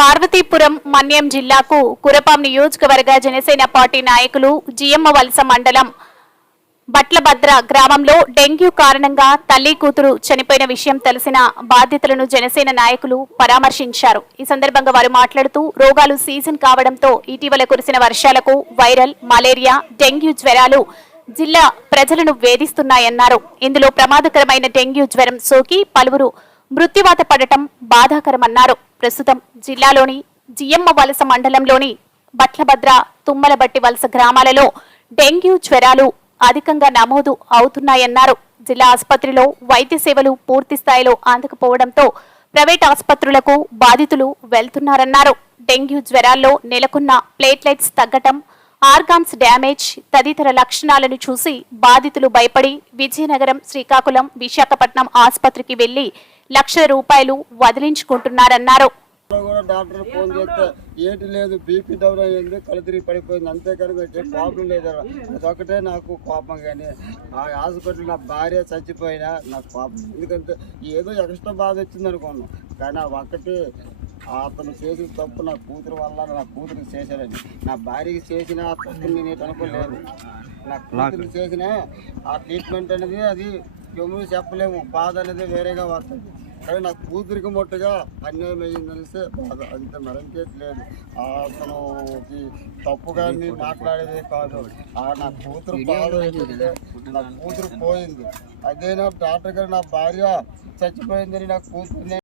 పార్వతీపురం మన్యం జిల్లాకు కురపాం నియోజకవర్గ జనసేన పార్టీ నాయకులు జియమ్మ వలస మండలం బట్లభద్ర గ్రామంలో డెంగ్యూ కారణంగా తల్లి కూతురు చనిపోయిన విషయం తెలిసిన బాధ్యతలను జనసేన నాయకులు పరామర్శించారు. ఈ సందర్భంగా వారు మాట్లాడుతూ రోగాలు సీజన్ కావడంతో ఇటీవల కురిసిన వర్షాలకు వైరల్ మలేరియా డెంగ్యూ జ్వరాలు జిల్లా ప్రజలను వేధిస్తున్నాయన్నారు. ఇందులో ప్రమాదకరమైన డెంగ్యూ జ్వరం సోకి పలువురు మృత్యువాత పడటం బాధాకరమన్నారు. ప్రస్తుతం జిల్లాలోని జియమ్మ వలస మండలంలోని బట్లభద్ర తుమ్మలబట్టి వలస గ్రామాలలో డెంగ్యూ జ్వరాలు అధికంగా నమోదు అవుతున్నాయన్నారు. జిల్లా ఆసుపత్రిలో వైద్య సేవలు పూర్తి స్థాయిలో అందకపోవడంతో ప్రైవేట్ ఆసుపత్రులకు బాధితులు వెళ్తున్నారన్నారు. డెంగ్యూ జ్వరాల్లో నెలకొన్న ప్లేట్లెట్స్ తగ్గటం ఆర్గాన్స్ డ్యామేజ్ తదితర లక్షణాలను చూసి బాధితులు భయపడి విజయనగరం శ్రీకాకుళం విశాఖపట్నం ఆసుపత్రికి వెళ్ళి లక్షల రూపాయలు వదిలించుకుంటున్నారన్నారు. కూడా డాక్టర్ ఫోన్ చేస్తే ఏంటి లేదు బీపీ డౌన్ అయ్యింది కళ్ళు తిరిగి పడిపోయింది అంతేకాని వచ్చే ప్రాబ్లం లేదు అదొకటే నాకు కోపం కానీ ఆ హాస్పిటల్ నా భార్య చచ్చిపోయినా నాకు కోపం. ఎందుకంటే ఏదో ఎక్స్ట్రా బాధ వచ్చింది అనుకున్నాను కానీ ఆ ఒక్కటి అతను చేసిన తప్పు నా కూతురు వల్ల నా కూతురికి చేశాడని నా భార్యకి చేసిన తప్పు నేను అనుకోలేదు. నా కూతురికి చేసిన ఆ ట్రీట్మెంట్ అనేది అది ఎవరు చెప్పలేము. బాధ అనేది వేరేగా వస్తుంది. కానీ నా కూతురికి మొట్టగా అన్యాయం అయ్యిందనిస్తే బాధ. అంతే మరింకేట్ లేదు. ఆ అతను ఈ తప్పుగా నేను మాట్లాడేది కాదు. ఆ నా కూతురు బాధ నా కూతురు పోయింది. అదే నా డాక్టర్ గారు నా భార్య చచ్చిపోయిందని నా కూతురు